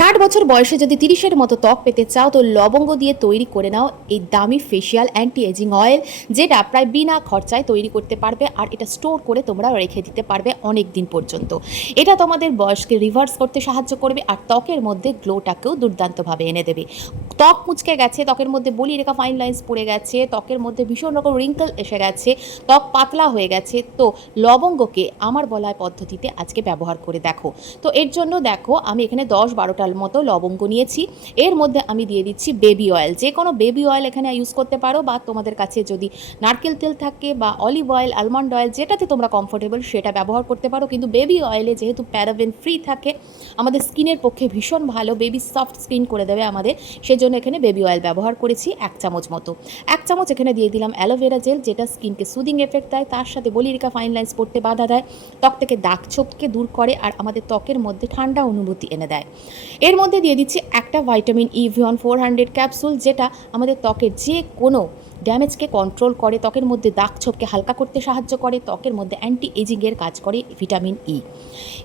60 বছর বয়সে যদি 30-এর মতো ত্বক পেতে চাও তো লবঙ্গ দিয়ে তৈরি করে নাও এই দামি ফেশিয়াল অ্যান্টি এজিং অয়েল, যেটা প্রায় বিনা খরচায় তৈরি করতে পারবে আর এটা স্টোর করে তোমরা রেখে দিতে পারবে অনেক দিন পর্যন্ত। এটা তোমাদের বয়সকে রিভার্স করতে সাহায্য করবে আর ত্বকের মধ্যে গ্লোটাকেও দুর্দান্তভাবে এনে দেবে। ত্বক মুচকে গেছে, ত্বকের মধ্যে বলি রেখা, ফাইন লাইন্স পড়ে গেছে, ত্বকের মধ্যে ভীষণ রকম রিঙ্কল এসে গেছে, ত্বক পাতলা হয়ে গেছে, তো লবঙ্গকে আমার বলা পদ্ধতিতে আজকে ব্যবহার করে দেখো। তো এর জন্য দেখো আমি এখানে 10-12টার মতো লবঙ্গ নিয়েছি। এর মধ্যে আমি দিয়ে দিচ্ছি বেবি অয়েল, যে কোনো বেবি অয়েল এখানে ইউজ করতে পারো, বা তোমাদের কাছে যদি নারকেল তেল থাকে বা অলিভ অয়েল, আলমন্ড অয়েল, যেটাতে তোমরা কমফোর্টেবল সেটা ব্যবহার করতে পারো। কিন্তু বেবি অয়েলে যেহেতু প্যারাবেন ফ্রি থাকে, আমাদের স্কিনের পক্ষে ভীষণ ভালো, বেবি সফট স্কিন করে দেবে আমাদের, সেজন্য এখানে বেবি অয়েল ব্যবহার করেছি 1 চামচ মতো। 1 চামচ এখানে দিয়ে দিলাম অ্যালোভেরা জেল, যেটা স্কিনকে সুদিং এফেক্ট দেয়, তার সাথে বলিরেখা, ফাইন লাইন্স পড়তে বাধা দেয়, ত্বক থেকে দাগ ছোপকে দূর করে আর আমাদের ত্বকের মধ্যে ঠান্ডা অনুভূতি এনে দেয়। এর মধ্যে দিয়ে দিচ্ছি একটা ভাইটামিন ই ভিওন 400 ক্যাপসুল, যেটা আমাদের ত্বকের যে কোনো ড্যামেজকে কন্ট্রোল করে, ত্বকের মধ্যে দাগ ছোপকে হালকা করতে সাহায্য করে, ত্বকের মধ্যে অ্যান্টি এজিংয়ের কাজ করে ভিটামিন ই।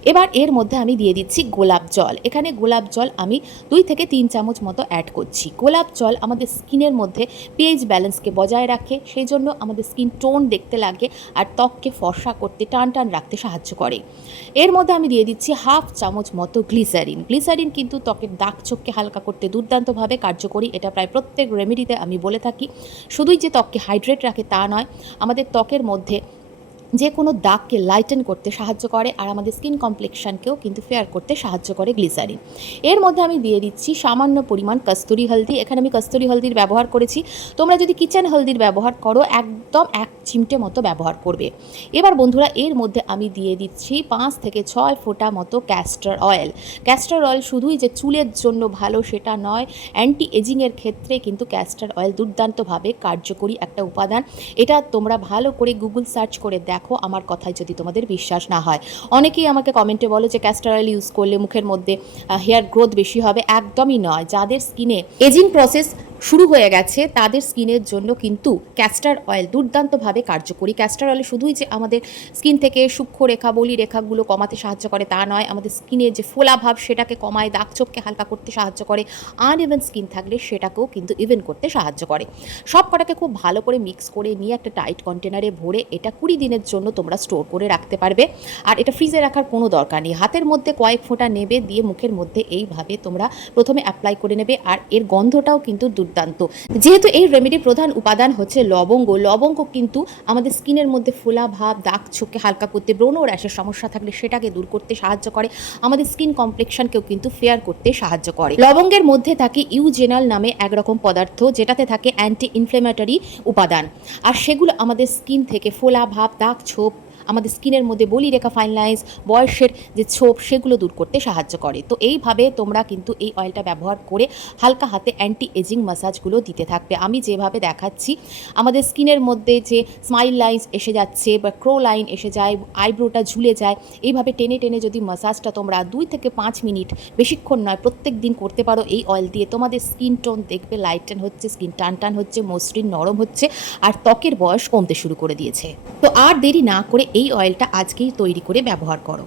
এবার এর মধ্যে আমি দিয়ে দিচ্ছি গোলাপ জল। এখানে গোলাপ জল আমি 2 থেকে 3 চামচ মতো অ্যাড করছি। গোলাপ জল আমাদের স্কিনের মধ্যে পিএইচ ব্যালেন্সকে বজায় রাখে, সেই জন্য আমাদের স্কিন টোন দেখতে লাগে আর ত্বককে ফর্সা করতে, টান টান রাখতে সাহায্য করে। এর মধ্যে আমি দিয়ে দিচ্ছি 1/2 চামচ মতো গ্লিসারিন। গ্লিসারিন কিন্তু ত্বকের দাগ ছোপকে হালকা করতে দুর্দান্তভাবে কার্যকরী, এটা প্রায় প্রত্যেক রেমেডিতে আমি বলে থাকি। শুধুই যে ত্বককে হাইড্রেট রাখে তা নয়, আমাদের ত্বকের মধ্যে যে কোনো দাগকে লাইটেন করতে সাহায্য করে আর আমাদের স্কিন কমপ্লেক্সানকেও কিন্তু ফেয়ার করতে সাহায্য করে গ্লিসারিন। এর মধ্যে আমি দিয়ে দিচ্ছি সামান্য পরিমাণ কস্তুরি হলদি। এখানে আমি কস্তুরি হলদির ব্যবহার করেছি, তোমরা যদি কিচেন হলদির ব্যবহার করো একদম 1 চিমটে মতো ব্যবহার করবে। এবার বন্ধুরা এর মধ্যে আমি দিয়ে দিচ্ছি 5 থেকে 6 ফোঁটা মতো ক্যাস্টর অয়েল। ক্যাস্টর অয়েল শুধুই যে চুলের জন্য ভালো সেটা নয়, অ্যান্টি এজিংয়ের ক্ষেত্রে কিন্তু ক্যাস্টর অয়েল দুর্দান্তভাবে কার্যকরী একটা উপাদান। এটা তোমরা ভালো করে গুগল সার্চ করে দেখো, আমার কথায় যদি তোমাদের বিশ্বাস না হয়। অনেকেই আমাকে কমেন্টে বলে যে ক্যাস্টর অয়েল ইউজ করলে মুখের মধ্যে হেয়ার গ্রোথ বেশি হবে। একদমই নয়। যাদের স্কিনে এজিং প্রসেস শুরু হয়ে গেছে তাদের স্কিনের জন্য কিন্তু ক্যাস্টর অয়েল দুর্দান্তভাবে কার্যকরী। ক্যাস্টর অয়েল শুধুই যে আমাদের স্কিন থেকে সূক্ষ্ম রেখা, বলি রেখাগুলো কমাতে সাহায্য করে তা নয়, আমাদের স্কিনের যে ফোলা ভাব সেটাকে কমায়, দাগ ছোপকে হালকা করতে সাহায্য করে, আনইভেন স্কিন থাকলে সেটাকেও কিন্তু ইভেন করতে সাহায্য করে। সব কটাকে খুব ভালো করে মিক্স করে নিয়ে একটা টাইট কন্টেনারে ভরে এটা 20 দিনের জন্য তোমরা স্টোর করে রাখতে পারবে। আর এটা ফ্রিজে রাখার কোনো দরকার নেই, হাতের মধ্যে কয়েক ফোঁটা নেবে, দিয়ে মুখের মধ্যে এইভাবে তোমরা প্রথমে অ্যাপ্লাই করে নেবে। আর এর গন্ধটাও কিন্তু দুর্দান্ত। যেহেতু এই রেমেডির প্রধান উপাদান হচ্ছে লবঙ্গ, লবঙ্গ কিন্তু আমাদের স্কিনের মধ্যে ফোলা ভাব, দাগ ছোপকে হালকা করতে, ব্রণ র্যাশের সমস্যা থাকলে সেটাকে দূর করতে সাহায্য করে, আমাদের স্কিন কমপ্লেক্সানকেও কিন্তু ফেয়ার করতে সাহায্য করে। লবঙ্গের মধ্যে থাকে ইউজেনাল নামে একরকম পদার্থ, যেটাতে থাকে অ্যান্টি ইনফ্লেমেটরি উপাদান, আর সেগুলো আমাদের স্কিন থেকে ফোলা ভাব, দাগ ছোপ, আমাদের স্কিনের মধ্যে বলি রেখা, ফাইন লাইন্স, বয়সের যে ছোপ সেগুলো দূর করতে সাহায্য করে। তো এইভাবে তোমরা কিন্তু এই অয়েলটা ব্যবহার করে হালকা হাতে অ্যান্টি এজিং ম্যাসাজগুলো দিতে থাকবে। আমি যেভাবে দেখাচ্ছি, আমাদের স্কিনের মধ্যে যে স্মাইল লাইন্স এসে যাচ্ছে বা ক্রো লাইন এসে যায়, আইব্রোটা ঝুলে যায়, এইভাবে টেনে টেনে যদি ম্যাসাজটা তোমরা 2 থেকে 5 মিনিট, বেশিক্ষণ নয়, প্রত্যেক দিন করতে পারো এই অয়েল দিয়ে, তোমাদের স্কিন টোন দেখবে লাইটেন হচ্ছে, স্কিন টান টান হচ্ছে, মসৃণ নরম হচ্ছে আর ত্বকের বয়স কমতে শুরু করে দিয়েছে। তো আর দেরি না করে এই অয়েলটা আজকেই তৈরি করে ব্যবহার করো।